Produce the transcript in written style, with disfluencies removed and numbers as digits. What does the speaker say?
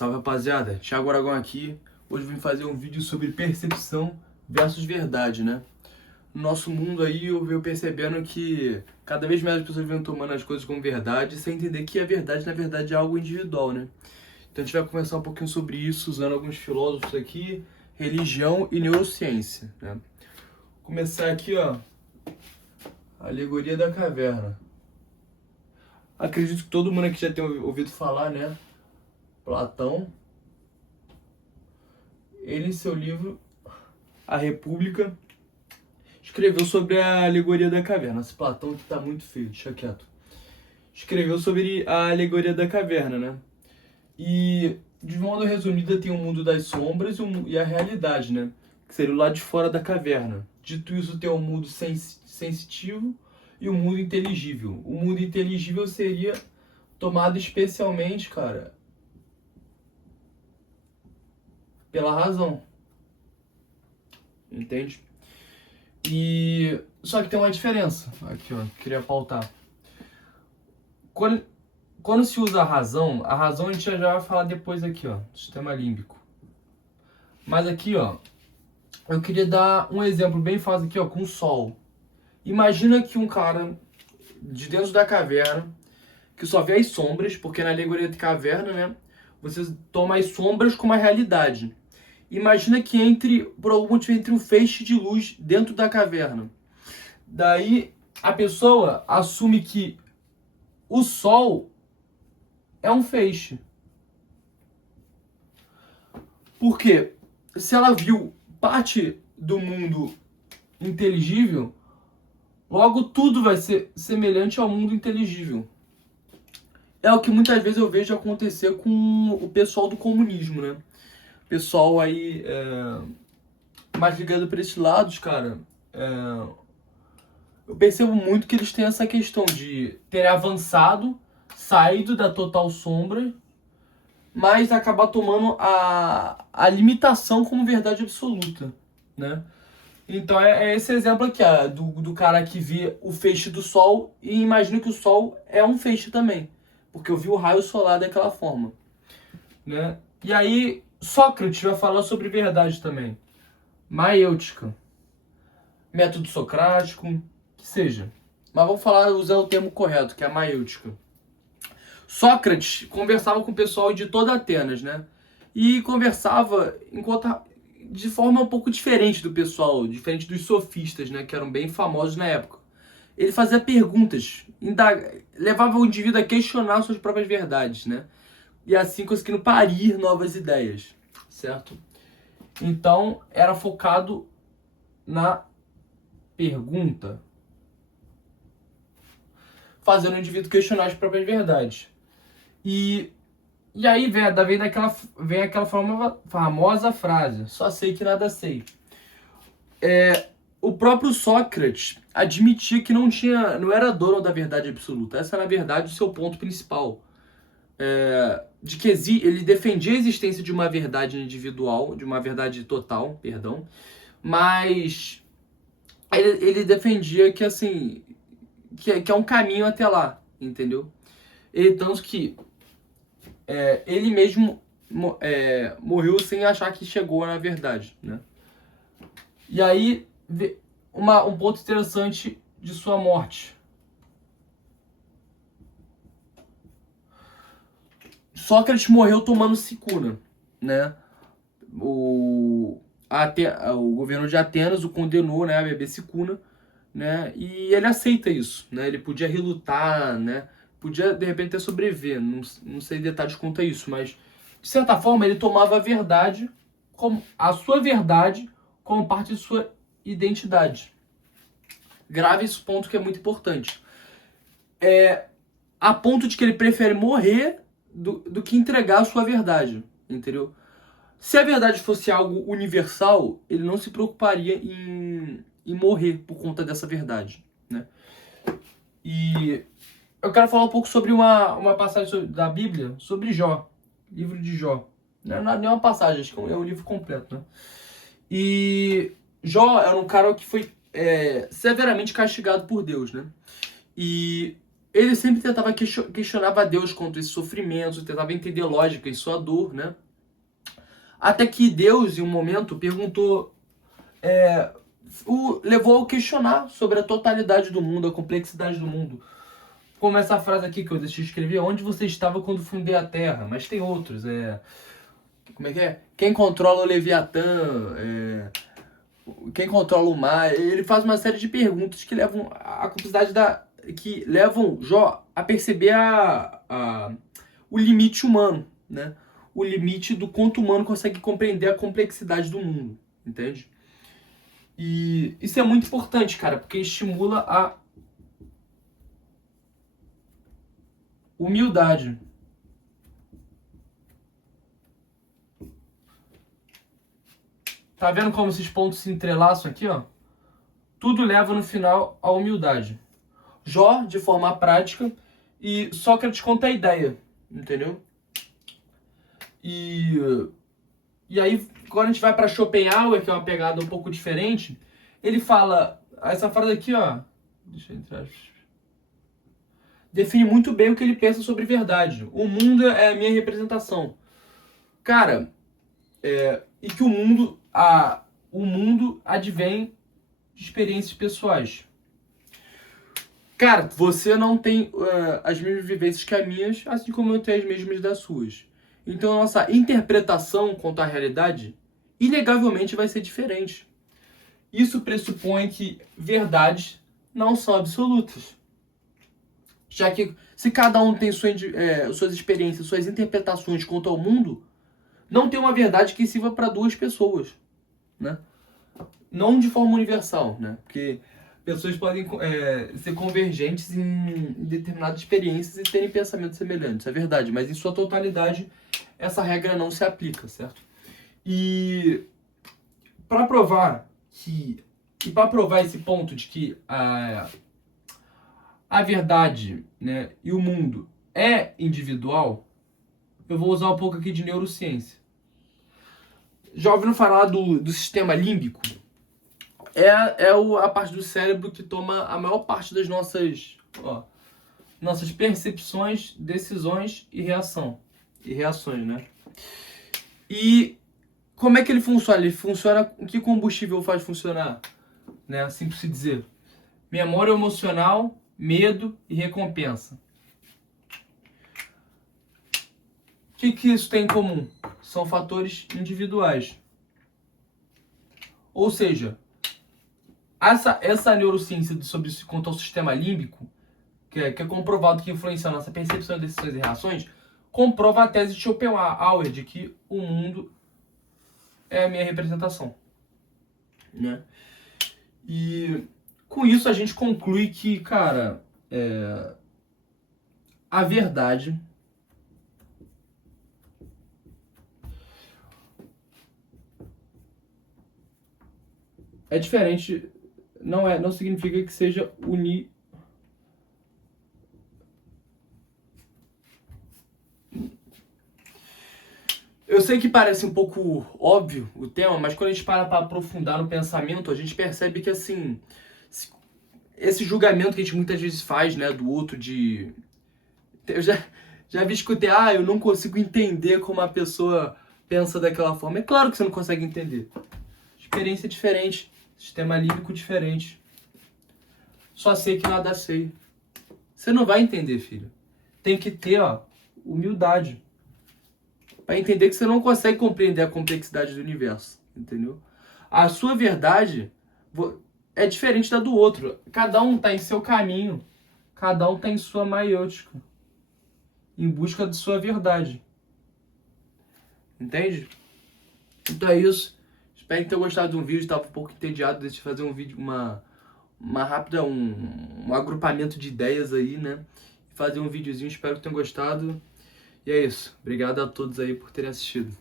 Salve, rapaziada, Thiago Aragão aqui. Hoje eu vim fazer um vídeo sobre percepção versus verdade, né? No nosso mundo aí eu venho percebendo que cada vez mais as pessoas vêm tomando as coisas como verdade sem entender que a verdade, na verdade, é algo individual, né? Então a gente vai conversar um pouquinho sobre isso usando alguns filósofos aqui, religião e neurociência, né? Vou começar aqui, ó, a alegoria da caverna. Acredito que todo mundo aqui já tem ouvido falar, né? Platão, ele em seu livro A República escreveu sobre a alegoria da caverna. Esse Platão que tá muito feio, deixa quieto. Escreveu sobre a alegoria da caverna, né? E, de modo resumido, tem o mundo das sombras e a realidade, né? Que seria o lado de fora da caverna. Dito isso, tem o mundo sensitivo e o mundo inteligível. O mundo inteligível seria tomado especialmente, cara, pela razão. Entende? E só que tem uma diferença. Aqui, ó, queria pautar. Quando se usa a razão a gente já vai falar depois aqui, ó, sistema límbico. Mas aqui, ó, eu queria dar um exemplo bem fácil aqui, ó, com o sol. Imagina que um cara de dentro da caverna, que só vê as sombras, porque na alegoria de caverna, né, você toma as sombras como a realidade. Imagina que por algum motivo, entre um feixe de luz dentro da caverna. Daí a pessoa assume que o sol é um feixe. Porque se ela viu parte do mundo inteligível, logo tudo vai ser semelhante ao mundo inteligível. É o que muitas vezes eu vejo acontecer com o pessoal do comunismo, né? Pessoal aí mais ligado para esses lados, cara, eu percebo muito que eles têm essa questão de ter avançado, saído da total sombra, mas acabar tomando a limitação como verdade absoluta, né? Então é esse exemplo aqui, ó, do cara que vê o feixe do sol e imagina que o sol é um feixe também, porque eu vi o raio solar daquela forma, né? E aí Sócrates vai falar sobre verdade também, maêutica, método socrático, que seja. Mas vamos usar o termo correto, que é a maêutica. Sócrates conversava com o pessoal de toda Atenas, né? E conversava de forma um pouco diferente do pessoal, diferente dos sofistas, né? Que eram bem famosos na época. Ele fazia perguntas, levava o indivíduo a questionar suas próprias verdades, né? E assim conseguindo parir novas ideias, certo? Então, era focado na pergunta, fazendo o indivíduo questionar as próprias verdades. E aí vem aquela famosa frase: só sei que nada sei. O próprio Sócrates admitia que não era dono da verdade absoluta. Essa, na verdade, o seu ponto principal. De que ele defendia a existência de uma verdade individual, de uma verdade total, perdão, mas ele defendia que, assim, que é um caminho até lá, entendeu? Tanto que ele mesmo morreu sem achar que chegou na verdade, né? E aí, um ponto interessante de sua morte. Sócrates morreu tomando sicuna, né? O governo de Atenas o condenou, né, a beber sicuna, né? E ele aceita isso, né? Ele podia relutar, né? Podia, de repente, até sobreviver. Não sei detalhes quanto a isso, mas, de certa forma, ele tomava a sua verdade como parte de sua identidade. Grave esse ponto que é muito importante. A ponto de que ele prefere morrer do que entregar a sua verdade, entendeu? Se a verdade fosse algo universal, ele não se preocuparia em morrer por conta dessa verdade, né? E eu quero falar um pouco sobre uma passagem da Bíblia, sobre Jó, livro de Jó. Não é nem uma passagem, acho que é um livro completo, né? E Jó era um cara que foi severamente castigado por Deus, né? E ele sempre tentava questionava Deus quanto a esse sofrimento, tentava entender lógica em sua dor, né? Até que Deus, em um momento, perguntou, levou ao questionar sobre a totalidade do mundo, a complexidade do mundo. Como essa frase aqui que eu deixei de escrever, onde você estava quando fundei a Terra? Mas tem outros, como é que é? Quem controla o Leviatã? Quem controla o mar? Ele faz uma série de perguntas que levam a complexidade que levam Jó a perceber o limite humano, né? O limite do quanto o humano consegue compreender a complexidade do mundo, entende? E isso é muito importante, cara, porque estimula a humildade. Tá vendo como esses pontos se entrelaçam aqui, ó? Tudo leva no final à humildade. Jó, de forma prática, e Sócrates conta a ideia, entendeu? E aí, quando a gente vai para Schopenhauer, que é uma pegada um pouco diferente, ele fala, essa frase aqui, ó, deixa eu entrar, define muito bem o que ele pensa sobre verdade. O mundo é a minha representação. Cara, e que o mundo advém de experiências pessoais. Cara, você não tem as mesmas vivências que as minhas, assim como eu tenho as mesmas das suas. Então, a nossa interpretação quanto à realidade, inegavelmente, vai ser diferente. Isso pressupõe que verdades não são absolutas. Já que, se cada um tem suas experiências, suas interpretações quanto ao mundo, não tem uma verdade que sirva para duas pessoas, né? Não de forma universal, né? Porque pessoas podem ser convergentes em determinadas experiências e terem pensamentos semelhantes, é verdade, mas em sua totalidade essa regra não se aplica, certo? E para provar esse ponto de que a verdade, né, e o mundo é individual, eu vou usar um pouco aqui de neurociência. Já ouviram falar do sistema límbico? A parte do cérebro que toma a maior parte das nossas percepções, decisões e reações, né? E como é que ele funciona? Ele funciona, que combustível faz funcionar? Né? Assim por se dizer. Memória emocional, medo e recompensa. O que isso tem em comum? São fatores individuais. Ou seja, essa neurociência sobre isso quanto ao sistema límbico, que é comprovado que influencia a nossa percepção, decisões e reações, comprova a tese de Schopenhauer de que o mundo é a minha representação, né? E com isso a gente conclui que, cara, a verdade é diferente, não significa que seja Eu sei que parece um pouco óbvio o tema, mas quando a gente para aprofundar no pensamento, a gente percebe que, assim, esse julgamento que a gente muitas vezes faz, né, do outro Eu já escutei, eu não consigo entender como a pessoa pensa daquela forma. É claro que você não consegue entender. Experiência diferente, sistema límbico diferente. Só sei que nada sei. Você não vai entender, filho. Tem que ter, humildade. Para entender que você não consegue compreender a complexidade do universo, entendeu? A sua verdade é diferente da do outro. Cada um está em seu caminho, cada um está em sua maiêutica, em busca de sua verdade. Entende? Então é isso. Espero que tenham gostado do vídeo. Estava um pouco entediado de fazer um vídeo, uma rápida, um agrupamento de ideias aí, né? Fazer um videozinho. Espero que tenham gostado. E é isso. Obrigado a todos aí por terem assistido.